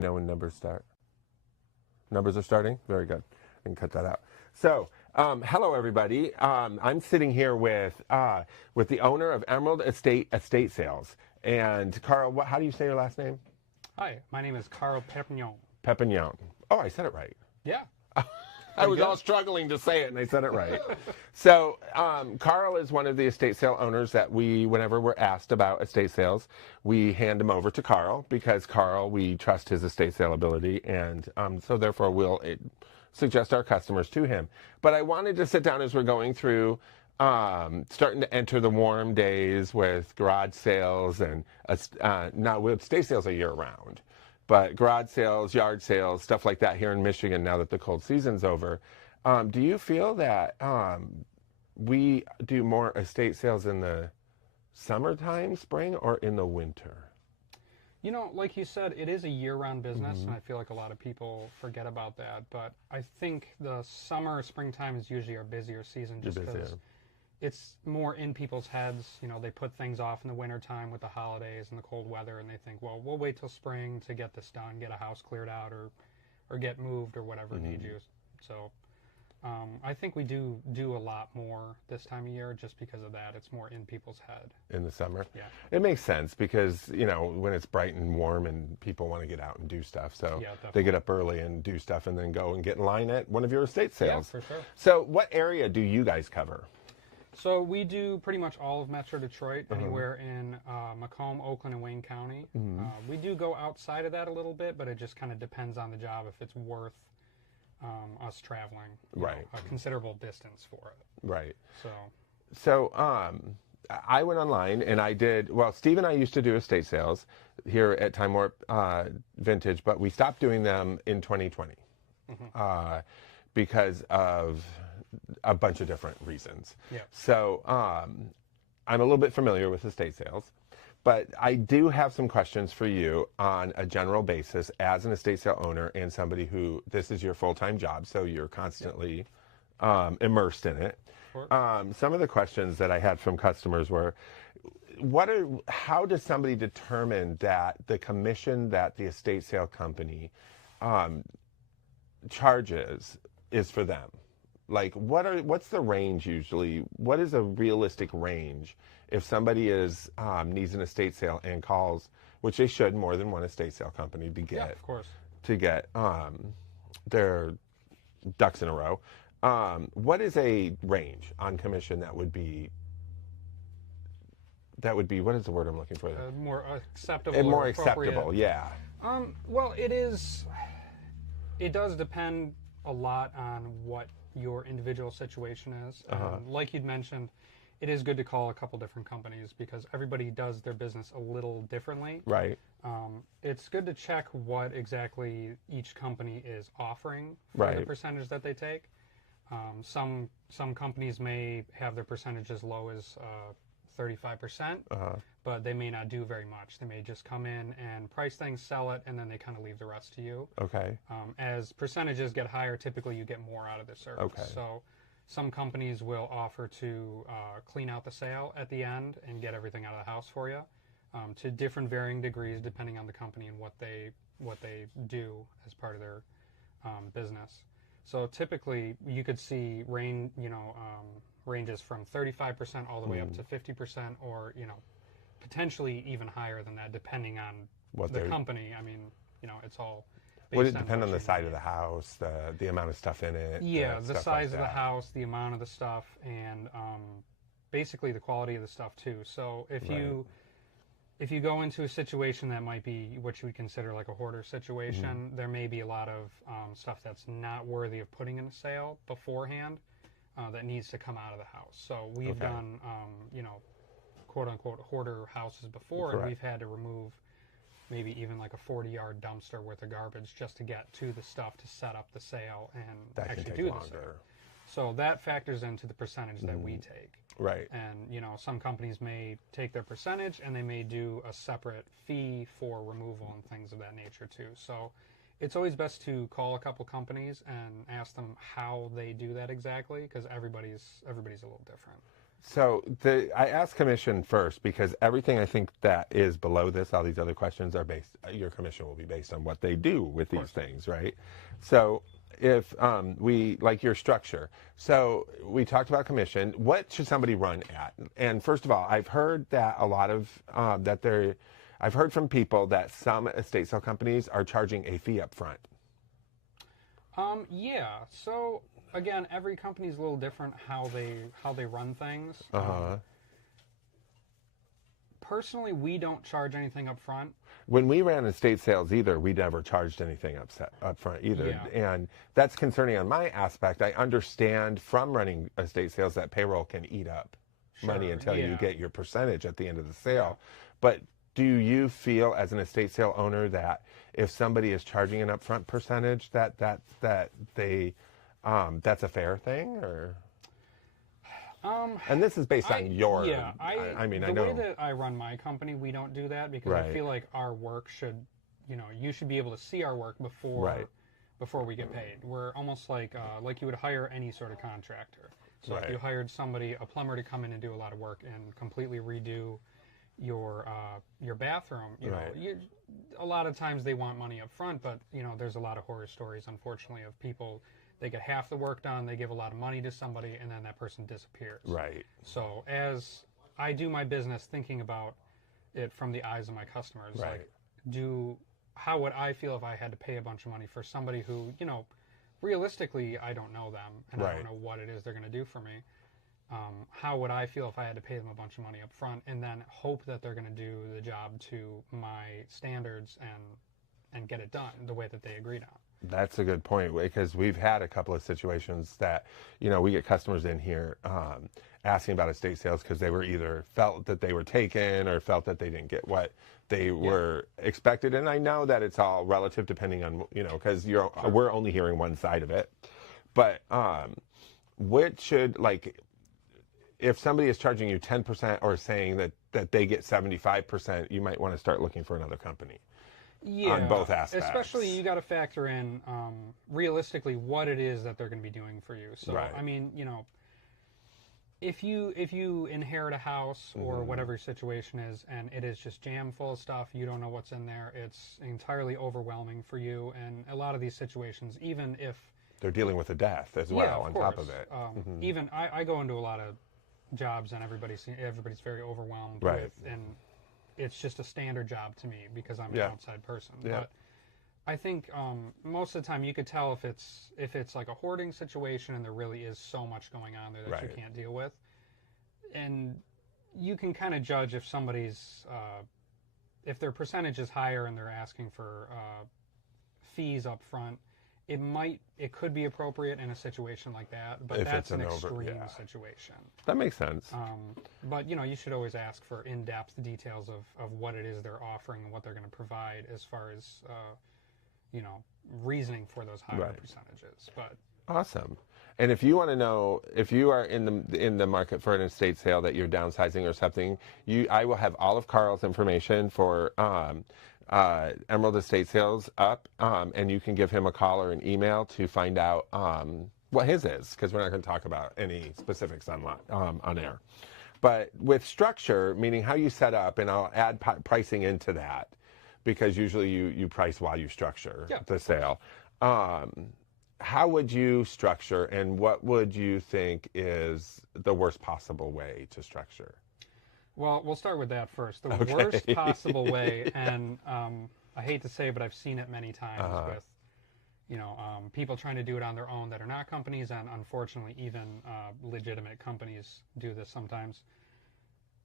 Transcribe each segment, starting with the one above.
Know when numbers start. Numbers are starting? Very good. I can cut that out. So, hello everybody. I'm sitting here with the owner of Emerald Estate Sales. And Karl, how do you say your last name? Hi, my name is Karl Perpignon. Perpignon. Oh, I said it right. Yeah. I was all struggling to say it, and I said it right. So, Karl is one of the estate sale owners that whenever we're asked about estate sales, we hand him over to Karl because Karl, we trust his estate sale ability, and so therefore we'll suggest our customers to him. But I wanted to sit down as we're going through, starting to enter the warm days with garage sales and now with estate sales are year round. But garage sales, yard sales, stuff like that here in Michigan now that the cold season's over. Do you feel that we do more estate sales in the summertime, spring, or in the winter? You know, like you said, it is a year-round business, and I feel like a lot of people forget about that. But I think the summer, springtime is usually our busier season just because it's more in people's heads. You know, they put things off in the wintertime with the holidays and the cold weather, and they think, well, we'll wait till spring to get this done, get a house cleared out or get moved or whatever needs you. So I think we do a lot more this time of year just because of that. It's more in people's head. In the summer? Yeah. It makes sense because, you know, when it's bright and warm and people want to get out and do stuff. So Yeah, they get up early and do stuff and then go and get in line at one of your estate sales. Yeah, for sure. So what area do you guys cover? So we do pretty much all of Metro Detroit, anywhere in Macomb, Oakland, and Wayne County. We do go outside of that a little bit, but it just kind of depends on the job if it's worth us traveling a considerable distance for it. Right. So I went online and I did, well, Steve and I used to do estate sales here at Time Warp Vintage, but we stopped doing them in 2020 because of a bunch of different reasons. Yeah. So I'm a little bit familiar with estate sales, but I do have some questions for you on a general basis as an estate sale owner and somebody who this is your full-time job, so you're constantly immersed in it. Some of the questions that I had from customers were, how does somebody determine that the commission that the estate sale company charges is for them? Like, what's the range usually? What is a realistic range if somebody needs an estate sale and calls, which they should, more than one estate sale company to get, of course, to get their ducks in a row? What is a range on commission that would be? What is the word I'm looking for? more acceptable. And more acceptable, yeah. Well, it is. It does depend a lot on what your individual situation is. Like you'd mentioned, it is good to call a couple different companies because everybody does their business a little differently. Right. It's good to check what exactly each company is offering for the percentage that they take. Some companies may have their percentage as low as 35%, but they may not do very much. They may just come in and price things, sell it, and then they kind of leave the rest to you. Okay. As percentages get higher, typically you get more out of the service. Okay. So some companies will offer to clean out the sale at the end and get everything out of the house for you, to different varying degrees depending on the company and what they do as part of their business. So typically you could see ranges from 35% all the way up to 50%, or potentially even higher than that, depending on the company. I mean, it's all. Would it depend on the side of the house, the amount of stuff in it? Yeah, the size of the house, the amount of the stuff, and basically the quality of the stuff too. So if you go into a situation that might be what you would consider like a hoarder situation, there may be a lot of stuff that's not worthy of putting in a sale beforehand that needs to come out of the house. So we've done, quote unquote hoarder houses before, and we've had to remove maybe even like a 40-yard dumpster worth of garbage just to get to the stuff to set up the sale and that actually do the sale. So that factors into the percentage that we take. Right. And, some companies may take their percentage and they may do a separate fee for removal and things of that nature too. So it's always best to call a couple companies and ask them how they do that exactly, because everybody's a little different. So I asked commission first because everything I think that is below this, all these other questions are based, your commission will be based on what they do with these things, right? So if we, like your structure, so we talked about commission, what should somebody run at? And first of all, I've heard that a lot of, I've heard from people that some estate sale companies are charging a fee up front. Yeah. So again, every company's a little different how they run things. Personally, we don't charge anything up front. When we ran estate sales either, we never charged anything up front either. Yeah. And that's concerning on my aspect. I understand from running estate sales that payroll can eat up money until you get your percentage at the end of the sale. But do you feel as an estate sale owner that if somebody is charging an upfront percentage that they that's a fair thing, or? And this is based on your. Yeah, I mean, the I know. way that I run my company, we don't do that because I feel like our work should, you should be able to see our work before we get paid. We're almost like you would hire any sort of contractor. So if you hired somebody, a plumber, to come in and do a lot of work and completely redo your bathroom, you know, a lot of times they want money up front, but there's a lot of horror stories, unfortunately, of people. They get half the work done, they give a lot of money to somebody, and then that person disappears. Right. So as I do my business, thinking about it from the eyes of my customers, like, how would I feel if I had to pay a bunch of money for somebody who, realistically, I don't know them, and I don't know what it is they're going to do for me. How would I feel if I had to pay them a bunch of money up front and then hope that they're going to do the job to my standards and get it done the way that they agreed on? That's a good point, because we've had a couple of situations that, we get customers in here asking about estate sales because they were either felt that they were taken or felt that they didn't get what they were expected. And I know that it's all relative depending on, because we're only hearing one side of it. But which should, if somebody is charging you 10% or saying that they get 75%, you might want to start looking for another company. Yeah, on both aspects. Especially you got to factor in realistically what it is that they're going to be doing for you. So I mean, if you inherit a house or whatever your situation is, and it is just jam full of stuff, you don't know what's in there, it's entirely overwhelming for you. And a lot of these situations, even if they're dealing with a death as well on top of it, even I go into a lot of jobs and everybody's very overwhelmed with, and it's just a standard job to me because I'm an outside person. But I think most of the time you could tell if it's like a hoarding situation and there really is so much going on there that you can't deal with. And you can kind of judge if somebody's, if their percentage is higher and they're asking for fees up front, it could be appropriate in a situation like that, but that's an extreme situation. That makes sense. But you should always ask for in-depth details of what it is they're offering and what they're going to provide as far as reasoning for those higher percentages. But awesome. And if you want to know, if you are in the market for an estate sale that you're downsizing or something, I will have all of Karl's information for Emerald Estate Sales up, and you can give him a call or an email to find out what his is, because we're not going to talk about any specifics on air. But with structure, meaning how you set up, and I'll add pricing into that, because usually you price while you structure the sale. How would you structure, and what would you think is the worst possible way to structure? Well, we'll start with that first. The worst possible way, and I hate to say, but I've seen it many times with, people trying to do it on their own that are not companies, and unfortunately, even legitimate companies do this sometimes.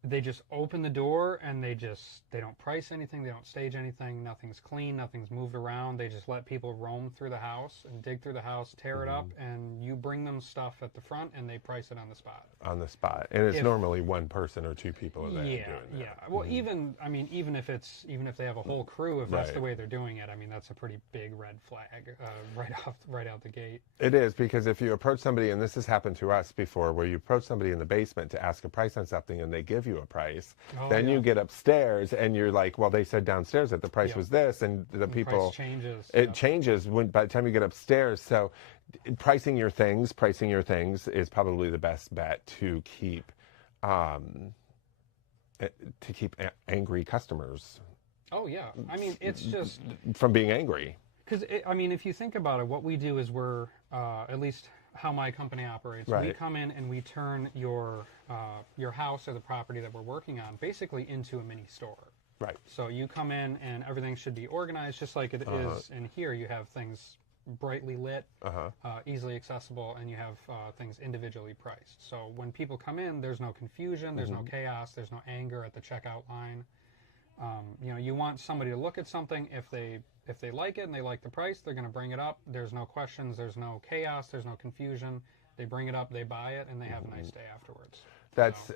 They just open the door and they don't price anything, they don't stage anything, nothing's clean, nothing's moved around. They just let people roam through the house and dig through the house, tear it up, and you bring them stuff at the front and they price it on the spot. On the spot. And it's normally one person or two people there doing that. Yeah. Well, even if they have a whole crew, if that's the way they're doing it, I mean, that's a pretty big red flag right out the gate. It is, because if you approach somebody, and this has happened to us before, where you approach somebody in the basement to ask a price on something and they give you a price, then you get upstairs and you're like, well, they said downstairs that the price was this, and the people price changes. It changes by the time you get upstairs. So pricing your things is probably the best bet to keep to keep angry customers. Oh yeah, I mean it's just from being angry. Because I mean, if you think about it, what we do is we're at least how my company operates. Right. We come in and we turn your house or the property that we're working on basically into a mini store. Right. So you come in and everything should be organized just like it is in here. You have things brightly lit, easily accessible, and you have things individually priced. So when people come in, there's no confusion, there's no chaos, there's no anger at the checkout line. You know, you want somebody to look at something. If they like it and they like the price, they're going to bring it up. There's no questions, there's no chaos, there's no confusion. They bring it up, they buy it, and they have a nice day afterwards.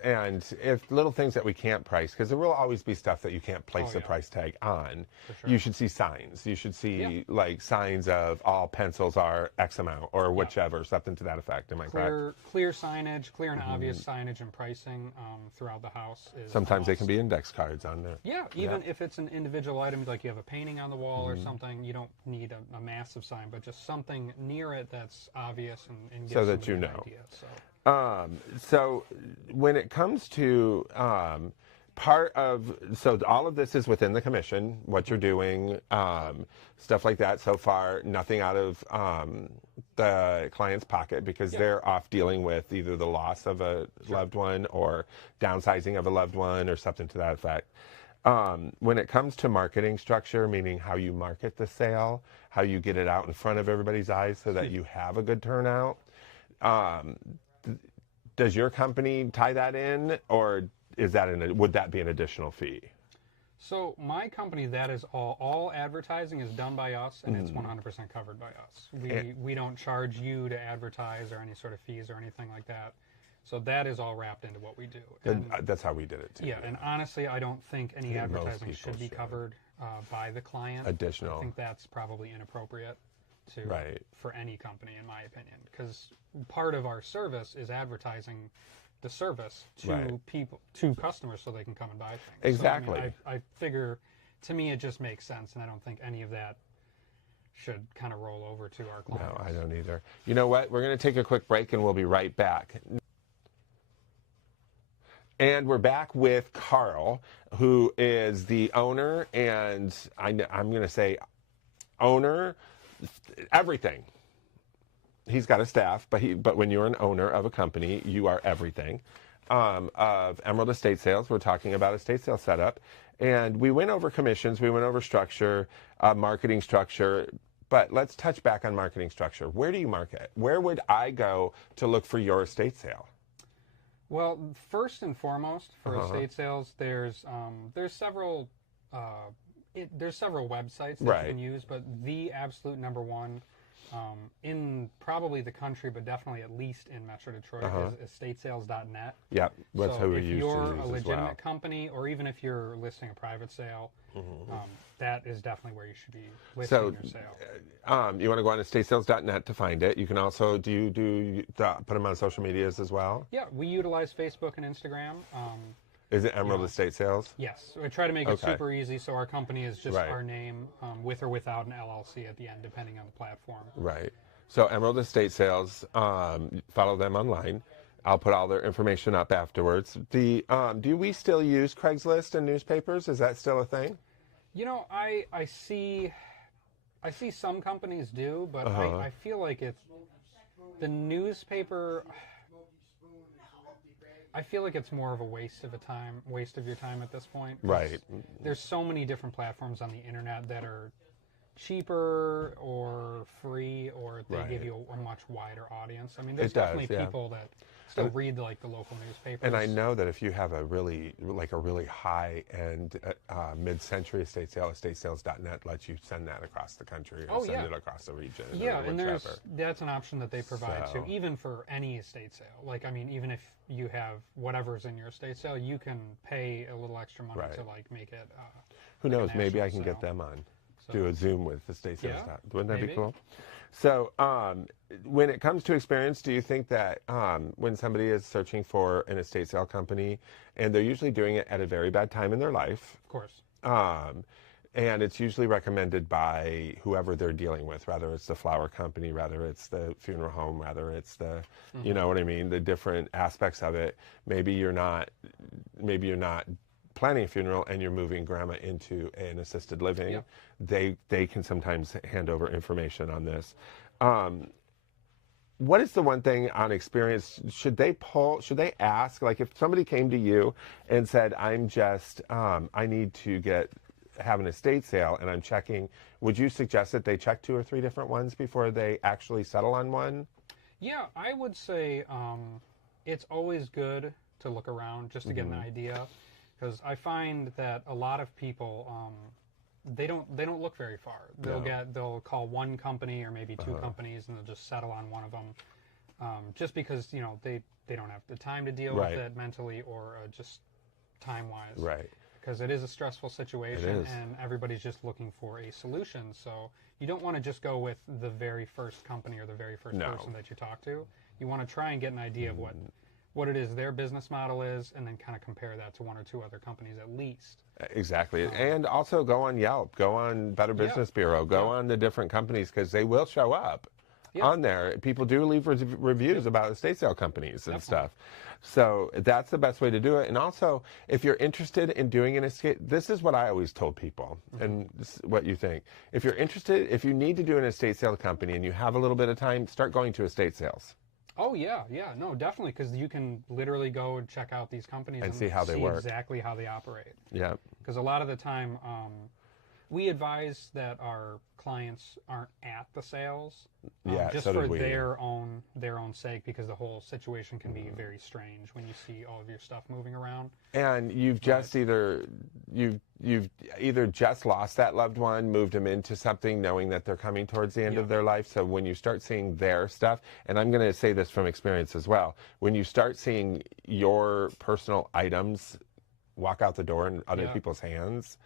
And if little things that we can't price, because there will always be stuff that you can't place a price tag on, you should see signs. You should see like signs of all pencils are X amount or whichever, something to that effect. Am I correct? Clear signage, clear and obvious signage and pricing throughout the house. Sometimes they can be index cards on there. Yeah, even if it's an individual item, like you have a painting on the wall or something, you don't need a massive sign, but just something near it that's obvious and gives so that you know. An idea, so when it comes to so all of this is within the commission, what you're doing, stuff like that. So far, nothing out of the client's pocket because they're off dealing with either the loss of a loved one or downsizing of a loved one or something to that effect. When it comes to marketing structure, meaning how you market the sale, how you get it out in front of everybody's eyes so that you have a good turnout, does your company tie that in, or is that would that be an additional fee? So my company, that is all advertising is done by us, and it's 100% covered by us. We don't charge you to advertise or any sort of fees or anything like that. So that is all wrapped into what we do. And that's how we did it too. Yeah, and honestly, I don't think any advertising should be covered by the client. Additional. I think that's probably inappropriate for any company, in my opinion, because part of our service is advertising the service to people, to customers, so they can come and buy things. Exactly. So, I figure, to me, it just makes sense, and I don't think any of that should kind of roll over to our clients. No, I don't either. You know what? We're going to take a quick break, and we'll be right back. And we're back with Karl, who is the owner, and I'm going to say owner, everything. He's got a staff, but when you're an owner of a company, you are everything. Of Emerald Estate Sales, we're talking about estate sale setup, and we went over commissions, we went over structure, marketing structure, but let's touch back on marketing structure. Where do you market? Where would I go to look for your estate sale? Well, first and foremost, for estate sales, there's several websites that you can use, but the absolute number one in probably the country, but definitely at least in Metro Detroit, is estatesales.net. Yep, that's how we use to use if you're a legitimate company, or even if you're listing a private sale, that is definitely where you should be listing your sale. You want to go on estatesales.net to find it. You can also do you put them on social medias as well? Yeah, we utilize Facebook and Instagram. Is it Emerald Estate Sales? Yes. We try to make it super easy, so our company is just our name, with or without an LLC at the end, depending on the platform. Right. So Emerald Estate Sales, follow them online. I'll put all their information up afterwards. Do we still use Craigslist and newspapers? Is that still a thing? You know, I see some companies do, but I feel like it's the newspaper. I feel like it's more of a waste of your time at this point. Right. There's so many different platforms on the internet that are cheaper or free, or they give you a much wider audience. I mean, there's definitely people that still read like the local newspapers. And I know that if you have a really high end mid-century estate sale, estatesales.net lets you send that across the country or send it across the region. Yeah, and that's an option that they provide too, even for any estate sale. Like, I mean, even if you have whatever's in your estate sale, you can pay a little extra money to like make it. Who knows? Maybe I can get them on. Do a Zoom with estate sales. Wouldn't that be cool? So when it comes to experience, do you think that when somebody is searching for an estate sale company, and they're usually doing it at a very bad time in their life, of course, And it's usually recommended by whoever they're dealing with, whether it's the flower company, whether it's the funeral home, whether it's the, you know what I mean, the different aspects of it. Maybe you're not planning a funeral and you're moving grandma into an assisted living. Yep. They can sometimes hand over information on this. What is the one thing on experience, should they ask, like if somebody came to you and said, I'm just, I need to have an estate sale and I'm checking, would you suggest that they check 2 or 3 different ones before they actually settle on one? Yeah, I would say it's always good to look around just to get an idea, because I find that a lot of people, they don't look very far. They'll call one company or maybe 2 companies and they'll just settle on one of them, just because they don't have the time to deal with it mentally or just time-wise. Right. Because it is a stressful situation and everybody's just looking for a solution. So you don't want to just go with the very first company or the very first person that you talk to. You want to try and get an idea of what it is their business model is, and then kind of compare that to 1 or 2 other companies at least. Exactly. And also go on Yelp, go on Better Business Bureau, go on the different companies, because they will show up on there. People do leave reviews about estate sale companies and stuff. So that's the best way to do it. And also, if you're interested in doing an estate, this is what I always told people, and this is what you think. If you're interested, if you need to do an estate sale company and you have a little bit of time, start going to estate sales. Oh yeah, no, definitely, because you can literally go and check out these companies and see how they work, exactly how they operate. Yeah. Because a lot of the time, we advise that our clients aren't at the sales, just for their own sake, because the whole situation can be very strange when you see all of your stuff moving around. And you've either just lost that loved one, moved them into something, knowing that they're coming towards the end of their life. So when you start seeing their stuff, and I'm going to say this from experience as well, when you start seeing your personal items walk out the door in other people's hands,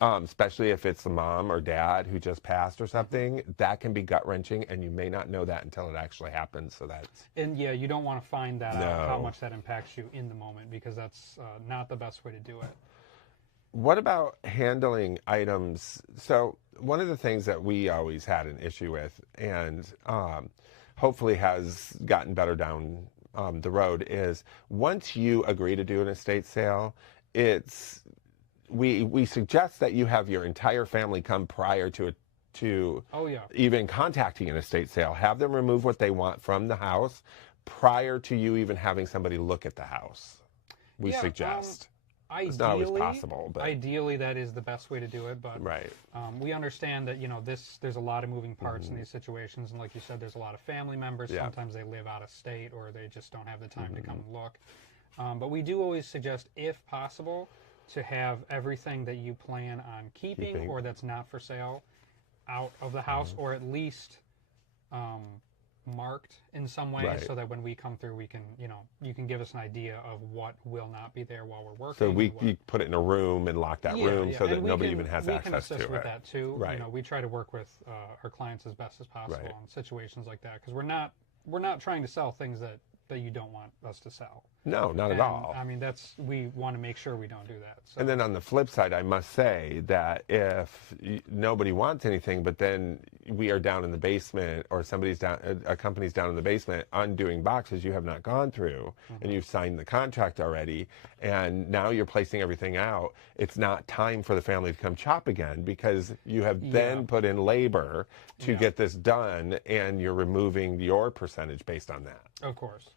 especially if it's the mom or dad who just passed or something, that can be gut-wrenching, and you may not know that until it actually happens. So you don't want to find that out, how much that impacts you in the moment, because that's not the best way to do it. What about handling items? So one of the things that we always had an issue with, and hopefully has gotten better down the road, is once you agree to do an estate sale, we suggest that you have your entire family come prior to even contacting an estate sale. Have them remove what they want from the house prior to you even having somebody look at the house. We suggest. It's not always possible, but ideally that is the best way to do it. But we understand that there's a lot of moving parts in these situations, and like you said, there's a lot of family members. Sometimes they live out of state, or they just don't have the time to come and look. But we do always suggest, if possible, to have everything that you plan on keeping or that's not for sale out of the house, or at least marked in some way, so that when we come through, we can, you can give us an idea of what will not be there while we're working. So you put it in a room and lock that room so that nobody even has access to it. We can assist with that too. Right. We try to work with our clients as best as possible in situations like that, because we're not trying to sell things that you don't want us to sell. No, not at all. I mean, we want to make sure we don't do that. So. And then on the flip side, I must say that if nobody wants anything, but then we are down in the basement, or a company's down in the basement undoing boxes you have not gone through, and you've signed the contract already, and now you're placing everything out, it's not time for the family to come chop again, because you have then put in labor to get this done, and you're removing your percentage based on that. Of course.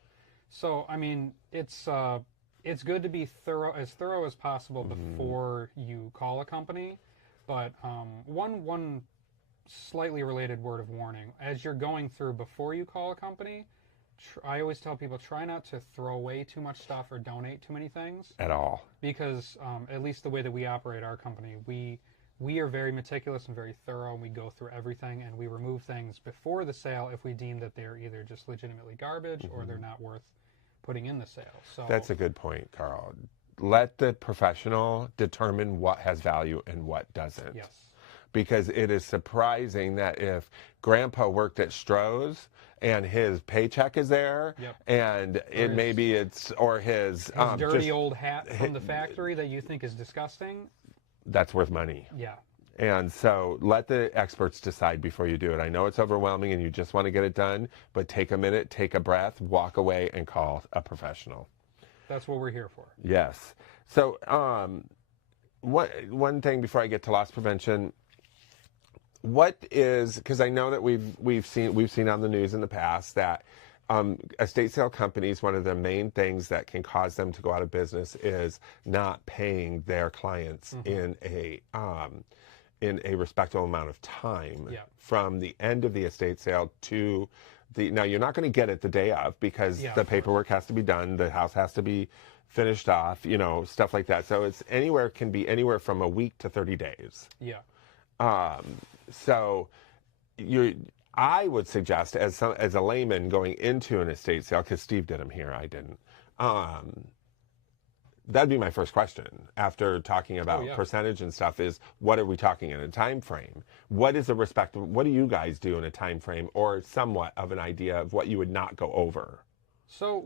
So, I mean, it's good to be thorough as possible before you call a company. But one slightly related word of warning: as you're going through before you call a company, I always tell people, try not to throw away too much stuff or donate too many things at all. Because at least the way that we operate our company, we are very meticulous and very thorough, and we go through everything, and we remove things before the sale if we deem that they're either just legitimately garbage or they're not worth putting in the sale. So that's a good point, Carl. Let the professional determine what has value and what doesn't. Yes. Because it is surprising that if Grandpa worked at Stroh's and his paycheck is there, and or his dirty old hat from the factory that you think is disgusting, that's worth money. Yeah. And so let the experts decide before you do it. I know it's overwhelming and you just want to get it done, but take a minute, take a breath, walk away, and call a professional. That's what we're here for. Yes. So one thing before I get to loss prevention, what is, because I know that we've seen on the news in the past that estate sale companies, one of the main things that can cause them to go out of business is not paying their clients in a respectable amount of time from the end of the estate sale to now you're not going to get it the day of because the paperwork has to be done, the house has to be finished off, stuff like that. So can be anywhere from a week to 30 days. Yeah. So I would suggest as a layman going into an estate sale, because Steve did them here, I didn't. That'd be my first question after talking about percentage and stuff is what are we talking in a time frame? What is what do you guys do in a time frame or somewhat of an idea of what you would not go over? So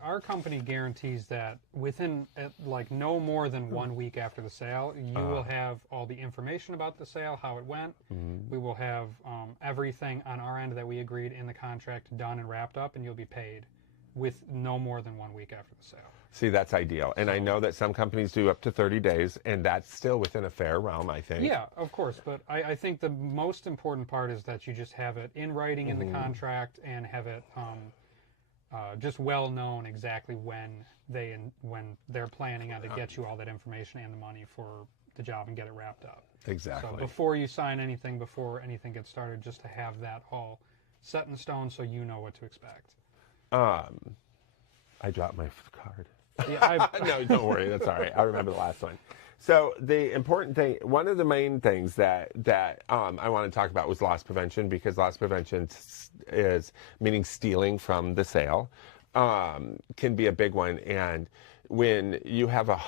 our company guarantees that within like no more than 1 week after the sale, you will have all the information about the sale, how it went. We will have everything on our end that we agreed in the contract done and wrapped up, and you'll be paid with no more than 1 week after the sale. See, that's ideal. And I know that some companies do up to 30 days, and that's still within a fair realm, I think. Yeah, of course. But I think the most important part is that you just have it in writing in the contract and have it just well known exactly when they're planning on to get you all that information and the money for the job and get it wrapped up. Exactly. So before you sign anything, before anything gets started, just to have that all set in stone so you know what to expect. I dropped my card. Yeah, no, don't worry. That's all right. I remember the last one. So the important thing, one of the main things that I want to talk about was loss prevention, because loss prevention is meaning stealing from the sale, can be a big one. And when you have a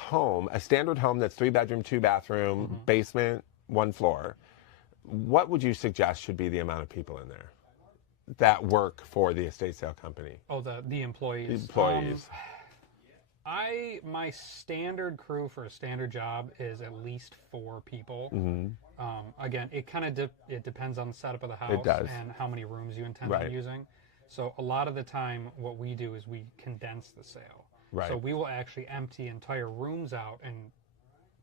standard home that's 3-bedroom, 2-bathroom, basement, 1 floor, what would you suggest should be the amount of people in there that work for the estate sale company? Oh, the employees. The employees. My standard crew for a standard job is at least 4 people. Again, it kind of it depends on the setup of the house and how many rooms you intend on using. So a lot of the time, what we do is we condense the sale. Right. So we will actually empty entire rooms out and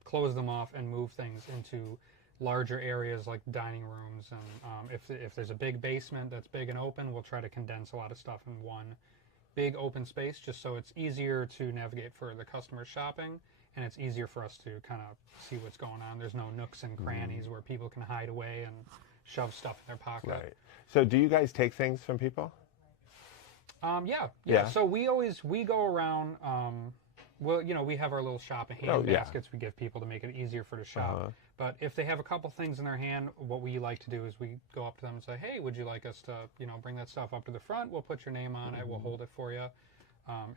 close them off and move things into larger areas like dining rooms. And if there's a big basement that's big and open, we'll try to condense a lot of stuff in one big open space, just so it's easier to navigate for the customer shopping, and it's easier for us to kind of see what's going on. There's no nooks and crannies where people can hide away and shove stuff in their pocket. Right. So do you guys take things from people? Yeah. So we go around. Well, we have our little shopping hand baskets we give people to make it easier for the shop. But if they have a couple things in their hand, what we like to do is we go up to them and say, hey, would you like us to, bring that stuff up to the front? We'll put your name on it. We'll hold it for you.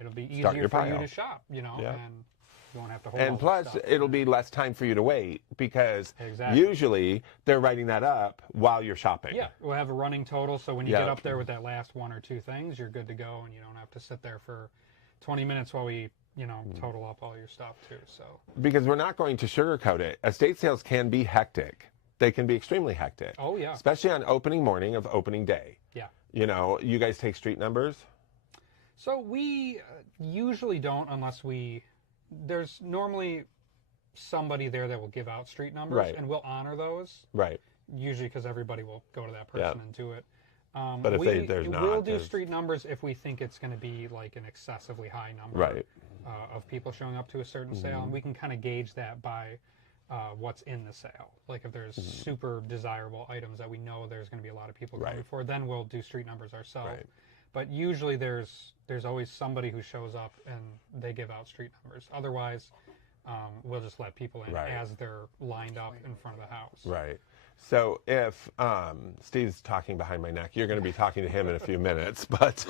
It'll be easier for you to shop, and you won't have to hold it. And plus, it'll be less time for you to wait, because usually they're writing that up while you're shopping. Yeah, we'll have a running total. So when you get up there with that last 1 or 2 things, you're good to go, and you don't have to sit there for 20 minutes while we total up all your stuff too. So because we're not going to sugarcoat it, estate sales can be hectic. They can be extremely hectic. Oh yeah. Especially on opening morning of opening day. Yeah. You guys take street numbers? So we usually don't, unless there's normally somebody there that will give out street numbers, and we'll honor those. Right. Usually because everybody will go to that person and do it. But if there's not, we'll do street numbers if we think it's going to be like an excessively high number of people showing up to a certain sale, and we can kind of gauge that by what's in the sale. Like if there's super desirable items that we know there's going to be a lot of people coming for, then we'll do street numbers ourselves. Right. But usually there's always somebody who shows up and they give out street numbers. Otherwise, we'll just let people in as they're lined up in front of the house. Right. So if Steve's talking behind my neck, you're going to be talking to him in a few minutes, but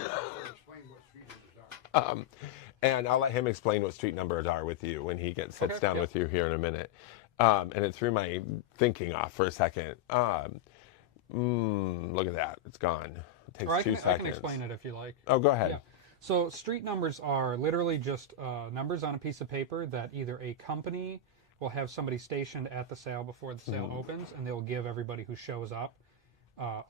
and I'll let him explain what street numbers are with you when he sits down with you here in a minute. And it threw my thinking off for a second. Look at that. It's gone. It takes 2 seconds. I can explain it if you like. Oh, go ahead. Yeah. So street numbers are literally just numbers on a piece of paper that either a company will have somebody stationed at the sale before the sale opens, and they'll give everybody who shows up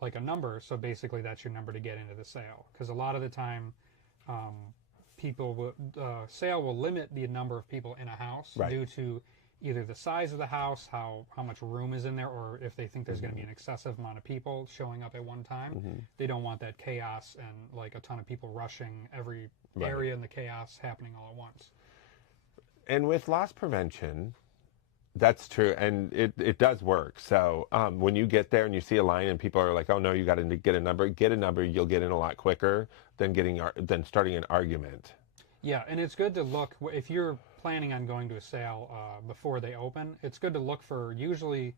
like a number. So basically, that's your number to get into the sale. Because a lot of the time, sale will limit the number of people in a house due to either the size of the house, how much room is in there, or if they think there's going to be an excessive amount of people showing up at one time. They don't want that chaos and like a ton of people rushing every area and the chaos happening all at once. And with loss prevention, that's true, and it does work. So when you get there and you see a line and people are like, "Oh no, you got to get a number," you'll get in a lot quicker than starting an argument. Yeah, and it's good to look if you're planning on going to a sale before they open. It's good to look for usually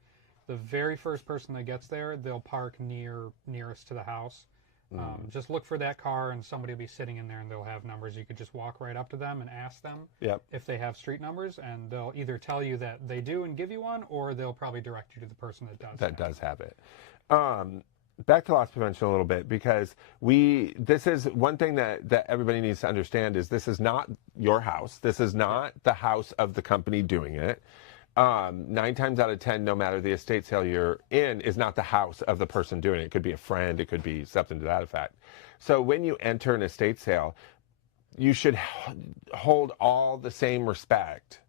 the very first person that gets there. They'll park nearest to the house. Just look for that car, and somebody will be sitting in there, and they'll have numbers. You could just walk right up to them and ask them if they have street numbers, and they'll either tell you that they do and give you one, or they'll probably direct you to the person that does have it. Back to loss prevention a little bit, because this is one thing that everybody needs to understand is this is not your house. This is not the house of the company doing it. 9 times out of 10, no matter the estate sale you're in, is not the house of the person doing it. It could be a friend. It could be something to that effect. So when you enter an estate sale, you should hold all the same respect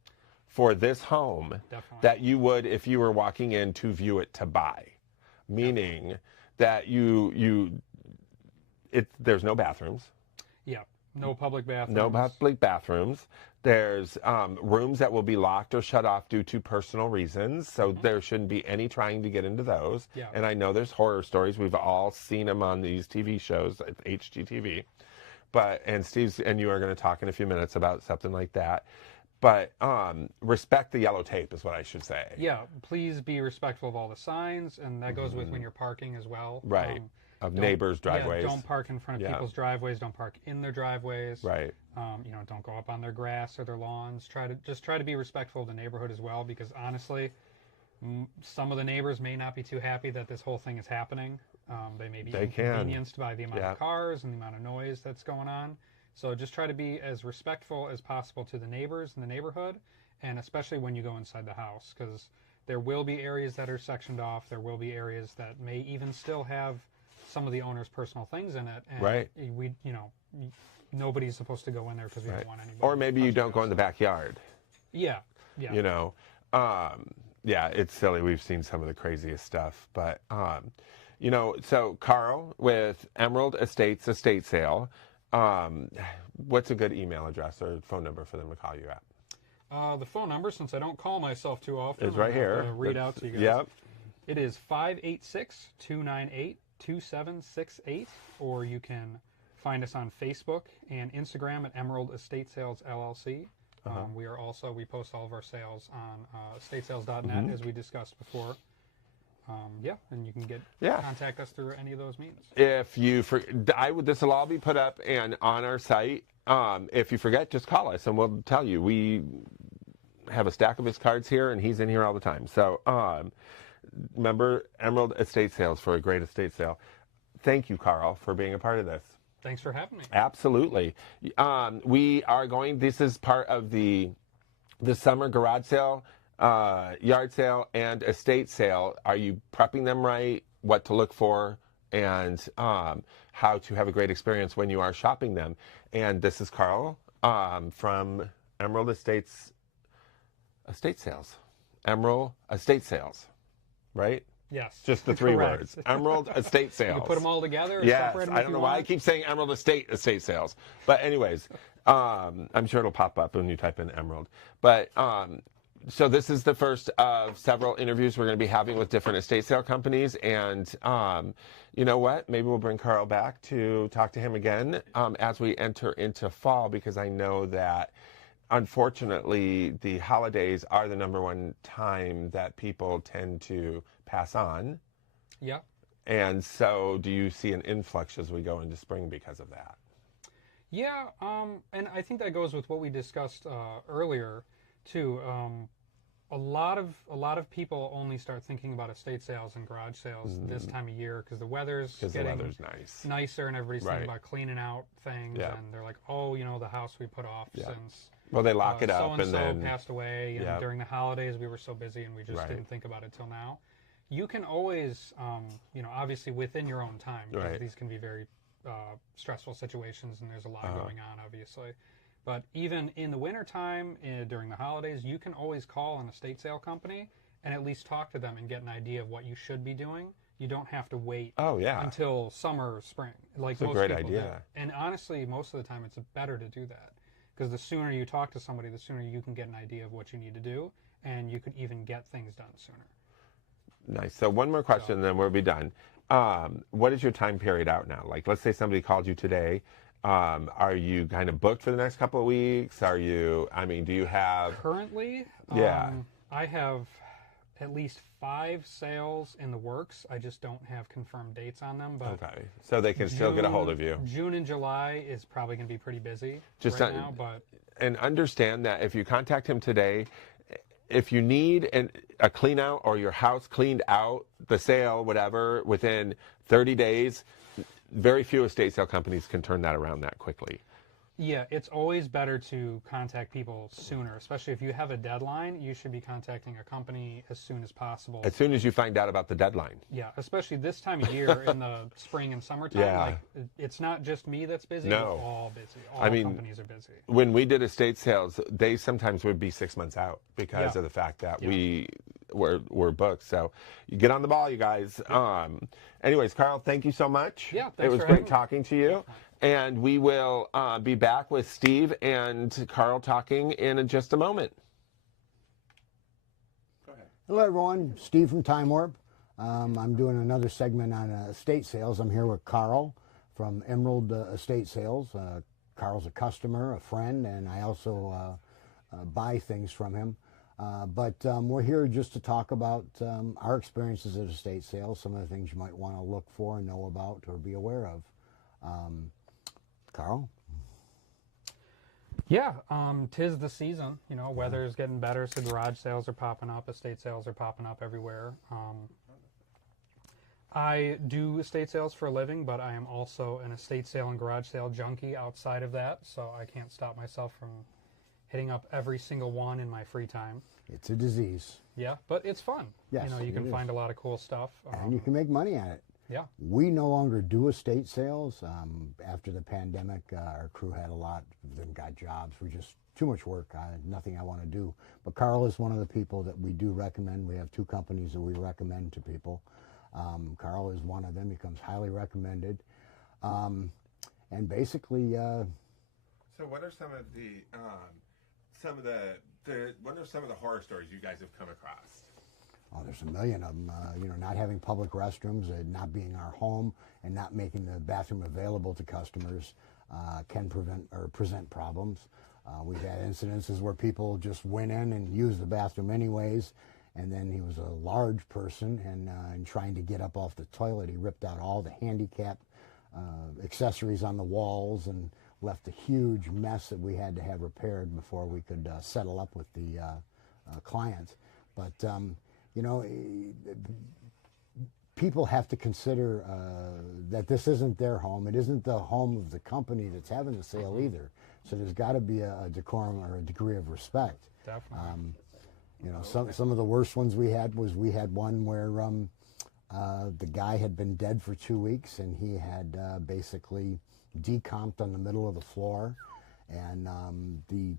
for this home that you would if you were walking in to view it to buy. Meaning that there's no bathrooms. Yeah, no public bathrooms. No public bathrooms. There's rooms that will be locked or shut off due to personal reasons, so there shouldn't be any trying to get into those. Yeah. And I know there's horror stories. We've all seen them on these TV shows, HGTV. And you are going to talk in a few minutes about something like that. But respect the yellow tape is what I should say. Yeah, please be respectful of all the signs, and that goes with when you're parking as well. Right. Of neighbors' driveways. Yeah, don't park in front of people's driveways. Don't park in their driveways. Right. Don't go up on their grass or their lawns. Try to be respectful of the neighborhood as well, because honestly, some of the neighbors may not be too happy that this whole thing is happening. They may be inconvenienced by the amount of cars and the amount of noise that's going on. So just try to be as respectful as possible to the neighbors in the neighborhood, and especially when you go inside the house, because there will be areas that are sectioned off. There will be areas that may even still have some of the owner's personal things in it. And nobody's supposed to go in there because we don't want anybody. Or maybe you don't go in the backyard. Yeah. It's silly. We've seen some of the craziest stuff. But, so Karl with Emerald Estates Estate Sale, what's a good email address or phone number for them to call you at? The phone number, since I don't call myself too often, is right here. I'm read out to you guys. Yep. It is 586-298-2768, or you can find us on Facebook and Instagram at Emerald Estate Sales LLC. We post all of our sales on estatesales.net, as we discussed before. And you can contact us through any of those means. If you this will all be put up and on our site. If you forget, just call us and we'll tell you. We have a stack of his cards here, and he's in here all the time. So remember, Emerald Estate Sales for a great estate sale. Thank you, Karl, for being a part of this. Thanks for having me. Absolutely. This is part of the summer garage sale, yard sale, and estate sale. Are you prepping them right? What to look for, and how to have a great experience when you are shopping them. And this is Karl from Emerald Estate Sales. Emerald Estate Sales, right? Yes. Just the three words. Emerald Estate Sales. You can put them all together? Or yes. Separate them I don't know why I keep saying Emerald Estate Sales. But anyways, I'm sure it'll pop up when you type in Emerald. But so this is the first of several interviews we're going to be having with different estate sale companies. And you know what? Maybe we'll bring Karl back to talk to him again as we enter into fall, because I know that unfortunately the holidays are the number one time that people tend to pass on. Yeah. And so do you see an influx as we go into spring because of that? Yeah, and I think that goes with what we discussed earlier too. A lot of people only start thinking about estate sales and garage sales this time of year because the weather's getting nicer, and everybody's thinking about cleaning out things, and they're like, oh, the house we put off since Well, they lock it up, so and then passed away, and during the holidays we were so busy and we just didn't think about it till now. You can always, obviously within your own time, because these can be very stressful situations and there's a lot going on, obviously. But even in the wintertime, during the holidays, you can always call an estate sale company and at least talk to them and get an idea of what you should be doing. You don't have to wait until summer or spring, like most people do. And honestly, most of the time it's better to do that, because the sooner you talk to somebody, the sooner you can get an idea of what you need to do, and you could even get things done sooner. Nice. So one more question, and then we'll be done. What is your time period out now? Like, let's say somebody called you today. Are you kind of booked for the next couple of weeks? Are you, do you have... Currently, I have at least 5 sales in the works. I just don't have confirmed dates on them. But okay. So they can still get a hold of you. June and July is probably going to be pretty busy now. But... And understand that if you contact him today, if you need a clean out or your house cleaned out, the sale, whatever, within 30 days, very few estate sale companies can turn that around that quickly. Yeah, it's always better to contact people sooner, especially if you have a deadline. You should be contacting a company as soon as possible. As soon as you find out about the deadline. Yeah, especially this time of year in the spring and summertime. Yeah. Like, it's not just me that's busy. No. We're all busy. All companies are busy. When we did estate sales, they sometimes would be 6 months out because of the fact that we were booked. So you get on the ball, you guys. Anyways, Karl, thank you so much. Yeah, thanks. It was great talking to you. And we will be back with Steve and Karl talking in just a moment. Go ahead. Hello, everyone. Steve from Time Warp. I'm doing another segment on estate sales. I'm here with Karl from Emerald Estate Sales. Karl's a customer, a friend, and I also buy things from him. But we're here just to talk about our experiences at estate sales, some of the things you might want to look for and know about or be aware of. Karl? Yeah, 'tis the season. Weather's getting better, so garage sales are popping up, estate sales are popping up everywhere. I do estate sales for a living, but I am also an estate sale and garage sale junkie outside of that, so I can't stop myself from hitting up every single one in my free time. It's a disease. Yeah, but it's fun. Yes, you can find a lot of cool stuff. And you can make money at it. Yeah. We no longer do estate sales. After the pandemic, our crew had a lot of them got jobs. We're just too much work. Nothing I want to do. But Karl is one of the people that we do recommend. We have 2 companies that we recommend to people. Karl is one of them. He comes highly recommended. And basically... So what are some of the what are some of the horror stories you guys have come across? Oh, there's a million of them. Not having public restrooms, not being our home, and not making the bathroom available to customers can present problems. We've had incidences where people just went in and used the bathroom anyways, and then he was a large person, and trying to get up off the toilet, he ripped out all the handicap accessories on the walls and left a huge mess that we had to have repaired before we could settle up with the client. But people have to consider that this isn't their home. It isn't the home of the company that's having the sale either. So there's got to be a decorum or a degree of respect. Definitely. Some of the worst ones we had one where the guy had been dead for 2 weeks, and he had basically decomped on the middle of the floor, and the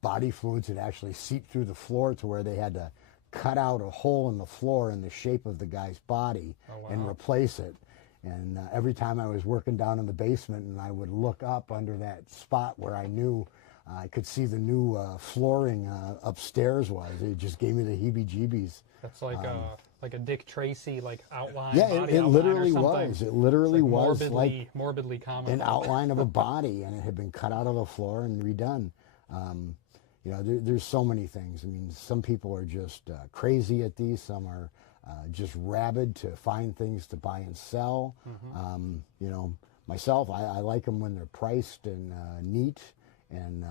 body fluids had actually seeped through the floor to where they had to cut out a hole in the floor in the shape of the guy's body and replace it. And every time I was working down in the basement and I would look up under that spot where I knew I could see the new flooring upstairs was, it just gave me the heebie-jeebies. That's like a Dick Tracy outline. Yeah, body it literally outline was. It literally was morbidly comical. An outline of a body, and it had been cut out of the floor and redone. There's so many things. I mean, some people are just crazy at these. Some are just rabid to find things to buy and sell. Myself, I like them when they're priced and neat and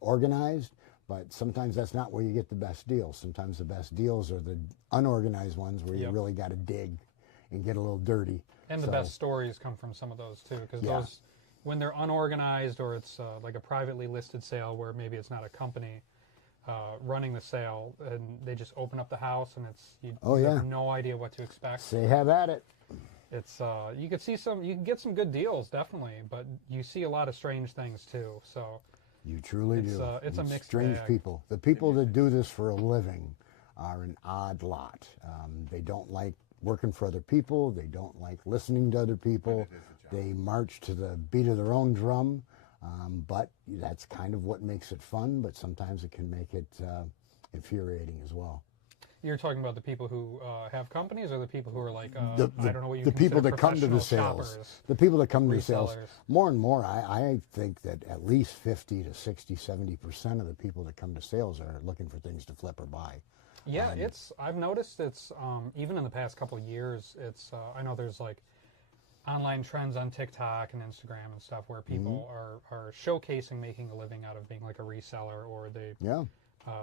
organized. But sometimes that's not where you get the best deals. Sometimes the best deals are the unorganized ones where you really got to dig and get a little dirty. And the best stories come from some of those too, because when they're unorganized, or it's like a privately listed sale where maybe it's not a company running the sale, and they just open up the house, and you have no idea what to expect. Say have at it. It's you can get some good deals, definitely, but you see a lot of strange things too. So you truly do. It's a mixed strange bag. people. The people that do this for a living are an odd lot. They don't like working for other people. They don't like listening to other people. They march to the beat of their own drum. But that's kind of what makes it fun. But sometimes it can make it infuriating as well. You're talking about the people who have companies, or the people who are like, I don't know what you the people that come to the professional sales. shoppers, The people that come to the sales. resellers. More and more, I think that at least 50 to 60, 70% of the people that come to sales are looking for things to flip or buy. Yeah, I've noticed it's even in the past couple of years. It's I know there's like online trends on TikTok and Instagram and stuff where people are showcasing making a living out of being like a reseller, or they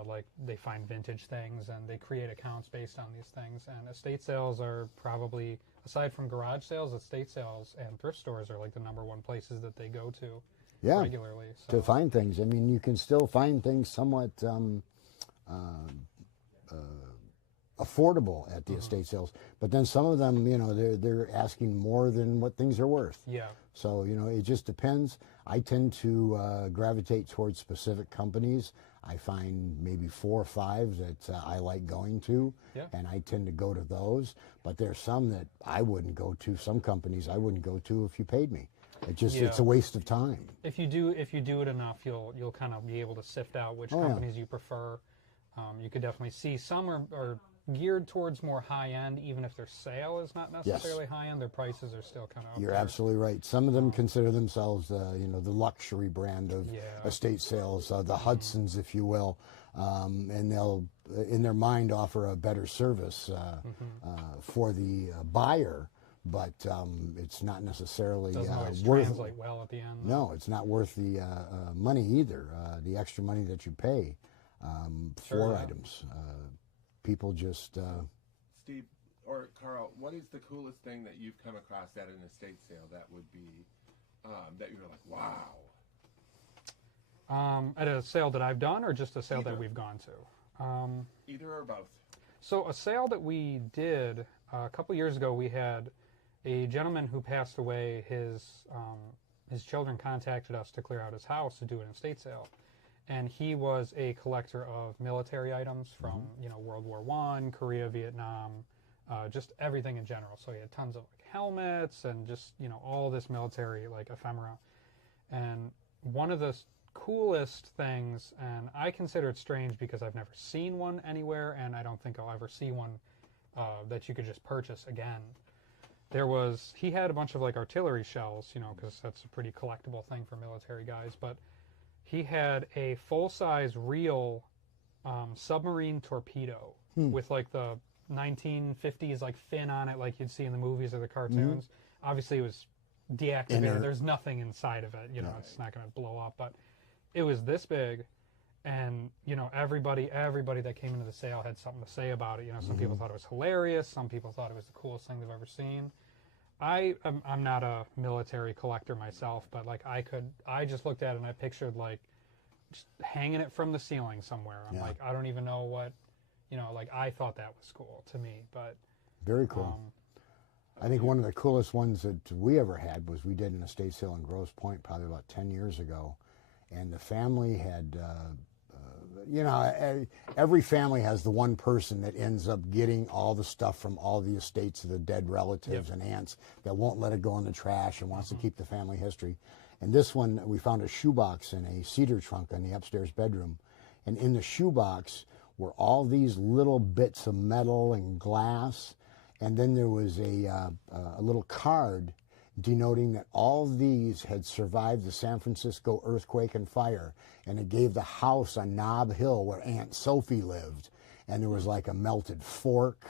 like they find vintage things and they create accounts based on these things. And estate sales are probably, aside from garage sales, estate sales and thrift stores are like the #1 places that they go to regularly. So. To find things. I mean, you can still find things somewhat affordable at the estate sales, but then some of them, they're asking more than what things are worth. Yeah. So, it just depends. I tend to gravitate towards specific companies. I find maybe 4 or 5 that I like going to, and I tend to go to those. But there's some that I wouldn't go to. Some companies I wouldn't go to if you paid me. It's a waste of time. If you do it enough, you'll kind of be able to sift out which companies you prefer. You could definitely see some are geared towards more high end, even if their sale is not necessarily high end. Their prices are still kind of. You're absolutely right. Some of them consider themselves, the luxury brand of estate sales, the Hudsons, if you will, and they'll, in their mind, offer a better service for the buyer. But it's not necessarily doesn't always worth. Translate well at the end. No, it's not worth the money either. The extra money that you pay for items. People just. Steve or Carl, what is the coolest thing that you've come across at an estate sale that would be that you're like, wow? At a sale that I've done, or just a sale that we've gone to? Either or both. So a sale that we did a couple years ago, we had a gentleman who passed away. His children contacted us to clear out his house to do an estate sale. And he was a collector of military items from, World War I, Korea, Vietnam, just everything in general. So he had tons of like helmets and just, all this military like ephemera. And one of the coolest things, and I consider it strange because I've never seen one anywhere, and I don't think I'll ever see one that you could just purchase again. He had a bunch of like artillery shells, because that's a pretty collectible thing for military guys, but he had a full-size real submarine torpedo with like the 1950s like fin on it, like you'd see in the movies or the cartoons. Obviously, it was deactivated. There's nothing inside of it. It's not going to blow up, but it was this big, and everybody that came into the sale had something to say about it. Some people thought it was hilarious. Some people thought it was the coolest thing they've ever seen. I'm not a military collector myself, but like I just looked at it and I pictured like just hanging it from the ceiling somewhere. I'm like, I don't even know what, like I thought that was cool to me, but. Very cool. I think one of the coolest ones that we ever had was we did an estate sale in Grosse Pointe probably about 10 years ago. And the family had, every family has the one person that ends up getting all the stuff from all the estates of the dead relatives and aunts that won't let it go in the trash and wants to keep the family history. And this one, we found a shoebox in a cedar trunk in the upstairs bedroom. And in the shoebox were all these little bits of metal and glass. And then there was a little card denoting that all these had survived the San Francisco earthquake and fire. And it gave the house on Nob Hill where Aunt Sophie lived. And there was like a melted fork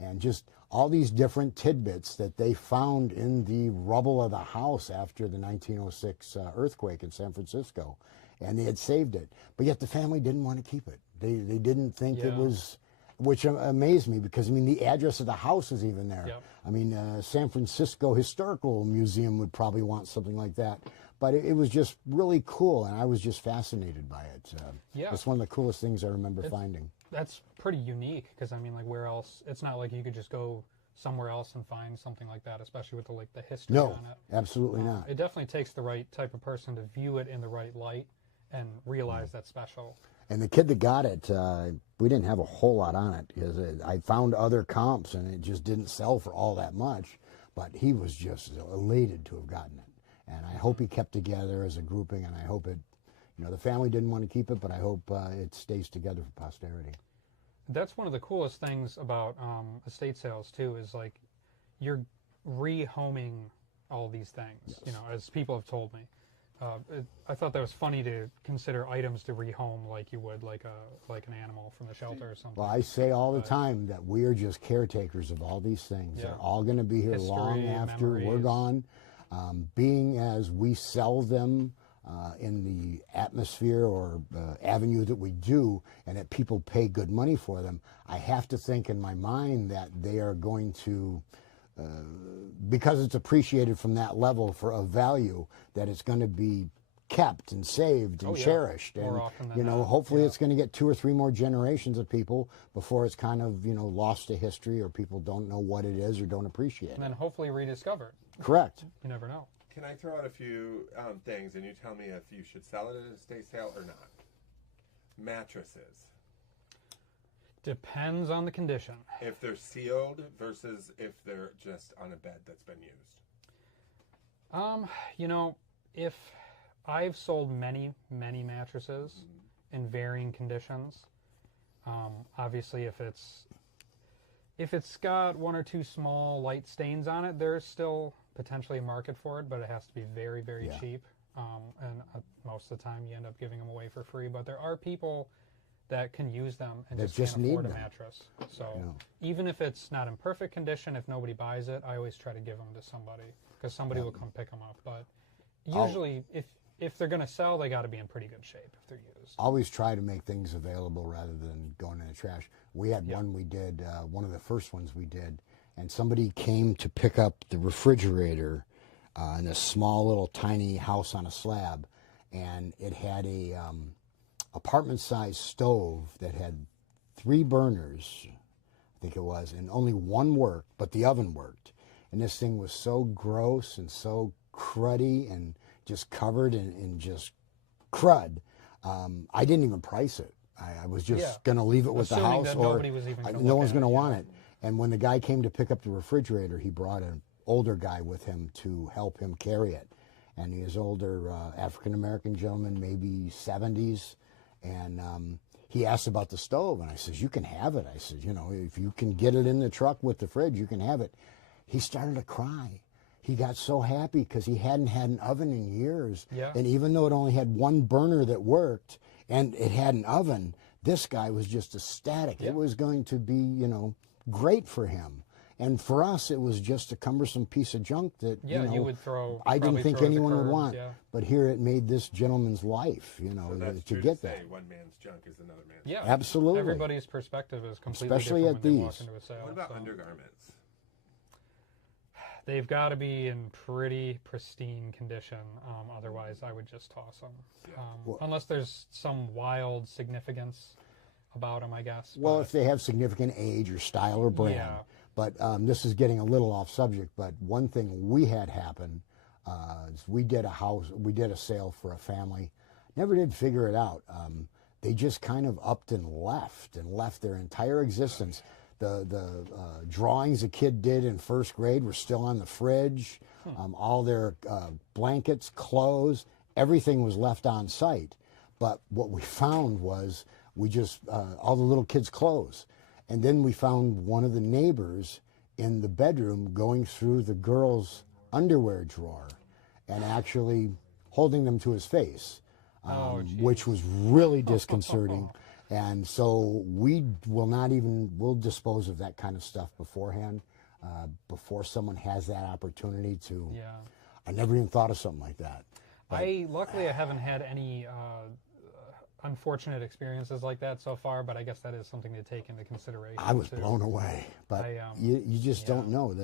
and just all these different tidbits that they found in the rubble of the house after the 1906 earthquake in San Francisco. And they had saved it. But yet the family didn't want to keep it. They didn't think it was... Which amazed me because, the address of the house is even there. San Francisco Historical Museum would probably want something like that. But it was just really cool, and I was just fascinated by it. Yeah. It's one of the coolest things I remember finding. That's pretty unique because I mean, like, where else? It's not like you could just go somewhere else and find something like that, especially with the history No, on it. absolutely not. It definitely takes the right type of person to view it in the right light and realize that's special. And the kid that got it, we didn't have a whole lot on it because I found other comps and it just didn't sell for all that much. But he was just elated to have gotten it. And I hope he kept together as a grouping, and I hope it, the family didn't want to keep it, but I hope it stays together for posterity. That's one of the coolest things about estate sales too, is like you're rehoming all these things, Yes. as people have told me. I thought that was funny to consider items to rehome like you would like an animal from the shelter or something. Well, I say all the time that we are just caretakers of all these things. Yeah. They're all going to be here History, long after we're memories. gone. Being as we sell them in the atmosphere or avenue that we do, and that people pay good money for them, I have to think in my mind that they are going to, because it's appreciated from that level of value, that it's going to be kept and saved and cherished. More And often than not. hopefully it's going to get 2 or 3 more generations of people before it's kind of lost to history, or people don't know what it is or don't appreciate And it. then hopefully rediscovered. Correct. You never know. Can I throw out a few things, and you tell me if you should sell it at an estate sale or not? Mattresses. Depends on the condition. If they're sealed versus if they're just on a bed that's been used. If I've sold many, many mattresses in varying conditions, obviously if it's got 1 or 2 small light stains on it, there's still potentially a market for it, but it has to be very, very cheap. And most of the time you end up giving them away for free. But there are people that can use them and That just can't afford a need them. mattress. So even if it's not in perfect condition, if nobody buys it, I always try to give them to somebody because somebody will come pick them up. But usually, if they're going to sell, they got to be in pretty good shape if they're used. Always try to make things available rather than going in the trash. We had one we did, one of the first ones we did, and somebody came to pick up the refrigerator in a small little tiny house on a slab, and it had a apartment-sized stove that had 3 burners, I think it was, and only one worked, but the oven worked. And this thing was so gross and so cruddy and just covered in just crud. I didn't even price it. I was just going to leave it with the Assuming house, that or nobody was even gonna no look one's at going to it, want it. And when the guy came to pick up the refrigerator, he brought an older guy with him to help him carry it. And he was older, African-American gentleman, maybe 70s. And he asked about the stove, and I says, you can have it. I said, if you can get it in the truck with the fridge, you can have it. He started to cry. He got so happy because he hadn't had an oven in years. Yeah. And even though it only had one burner that worked and it had an oven, this guy was just ecstatic. Yeah. It was going to be, great for him. And for us, it was just a cumbersome piece of junk that, you would throw. I didn't probably think throw at the anyone would curb, want. Yeah. But here it made this gentleman's life, So that's to true get to say that. one man's junk is another man's Yeah, junk. Absolutely. Everybody's perspective is completely Especially different at when they walk these. into a sale. What about so. undergarments? They've got to be in pretty pristine condition. Otherwise, I would just toss them. Unless there's some wild significance about them, I guess. Well, but- if they have significant age or style or brand. Yeah. But this is getting a little off subject. But one thing we had happen is we did a sale for a family. Never did figure it out. They just kind of upped and left their entire existence. The drawings a kid did in first grade were still on the fridge. All their blankets, clothes, everything was left on site. But what we found was all the little kids' clothes. And then we found one of the neighbors in the bedroom going through the girl's underwear drawer and actually holding them to his face, which was really disconcerting. And so we'll dispose of that kind of stuff beforehand, before someone has that opportunity to. Yeah. I never even thought of something like that. Luckily I haven't had any unfortunate experiences like that so far, but I guess that is something to take into consideration. I was too. blown away, but I, you just yeah. don't know.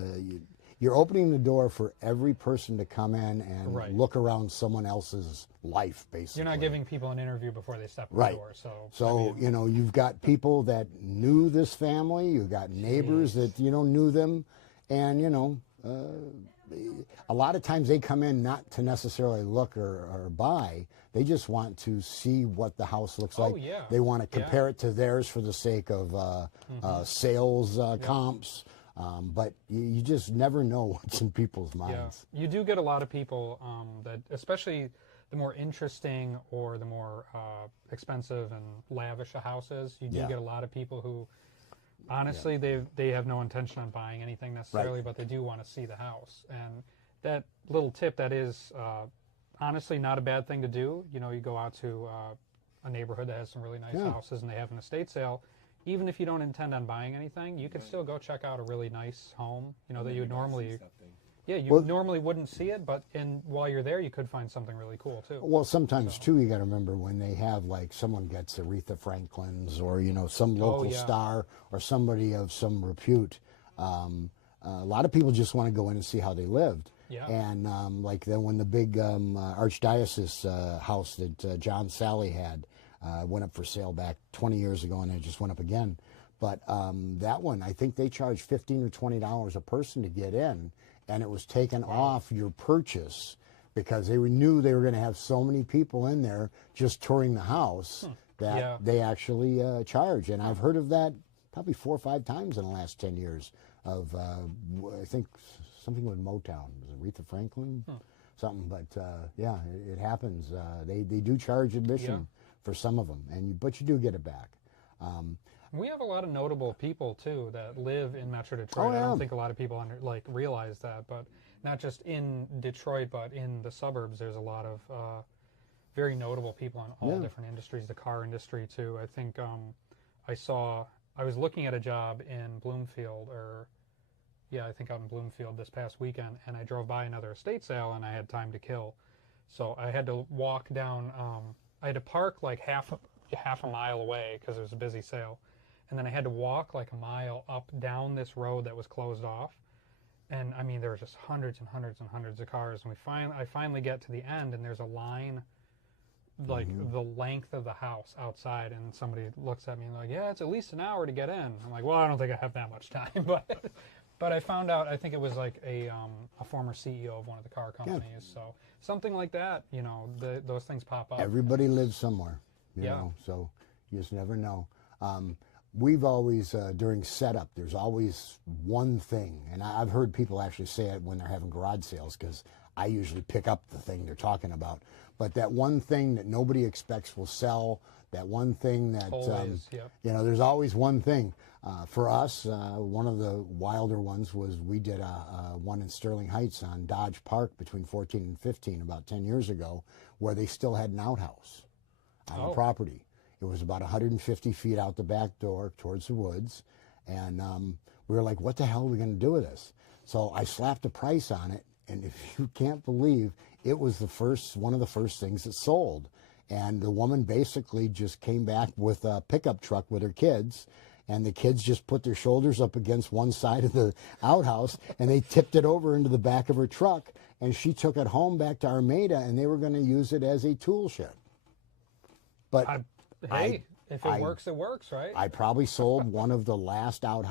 you're opening the door for every person to come in and Right. look around someone else's life, basically. You're not giving people an interview before they step in Right. the door. So, I mean, you know, you've got people that knew this family, you've got neighbors that, you know, knew them, and, you know, a lot of times they come in not to necessarily look or buy. They just want to see what the house looks like. Oh, yeah. They want to compare it to theirs for the sake of sales comps. But you just never know what's in people's minds. You do get a lot of people that, especially the more interesting or the more expensive and lavish a house is, you do get a lot of people who, honestly, they have no intention on buying anything necessarily, but they do want to see the house. And that little tip, that is honestly not a bad thing to do. You know, you go out to a neighborhood that has some really nice houses and they have an estate sale. Even if you don't intend on buying anything, you can still go check out a really nice home, you know, that you would normally, normally wouldn't see it, but while you're there, you could find something really cool too. Well, sometimes too, you got to remember when they have, like, someone gets Aretha Franklin's or, you know, some local star or somebody of some repute. A lot of people just want to go in and see how they lived. Yeah. And like then when the big archdiocese house that John Sally had went up for sale back 20 years ago, and it just went up again. But that one, I think they charged $15 or $20 a person to get in, and it was taken off your purchase because they knew they were going to have so many people in there just touring the house that they actually charge. And I've heard of that probably 4 or 5 times in the last 10 years of, I think, something with Motown. Was it Aretha Franklin? Something, but yeah, it happens. They do charge admission for some of them, but you do get it back. We have a lot of notable people too that live in Metro Detroit. I don't think a lot of people realize that, but not just in Detroit, but in the suburbs. There's a lot of very notable people in all different industries. The car industry too. I think I was looking at a job in Bloomfield, I think out in Bloomfield this past weekend, and I drove by another estate sale, and I had time to kill, so I had to walk down. I had to park like half a mile away because it was a busy sale, and then I had to walk like a mile up down this road that was closed off, and I mean there were just hundreds and hundreds and hundreds of cars, and I finally get to the end, and there's a line like the length of the house outside, and somebody looks at me and like, yeah, it's at least an hour to get in. I'm like, well, I don't think I have that much time, but I found out, I think it was like a former CEO of one of the car companies. So something like that, you know, those things pop up. Everybody lives somewhere, you know, so you just never know. We've always, during setup, there's always one thing, and I've heard people actually say it when they're having garage sales, because I usually pick up the thing they're talking about. But that one thing that nobody expects will sell, that one thing that, you know, there's always one thing. For us, one of the wilder ones was we did one in Sterling Heights on Dodge Park between 14 and 15 about 10 years ago, where they still had an outhouse on the property. It was about 150 feet out the back door towards the woods, and we were like, what the hell are we going to do with this? So I slapped a price on it, and if you can't believe, it was one of the first things that sold. And the woman basically just came back with a pickup truck with her kids, and the kids just put their shoulders up against one side of the outhouse, and they tipped it over into the back of her truck, and she took it home back to Armada, and they were going to use it as a tool shed. But if it works, it works, right? I probably sold one of the last outhouses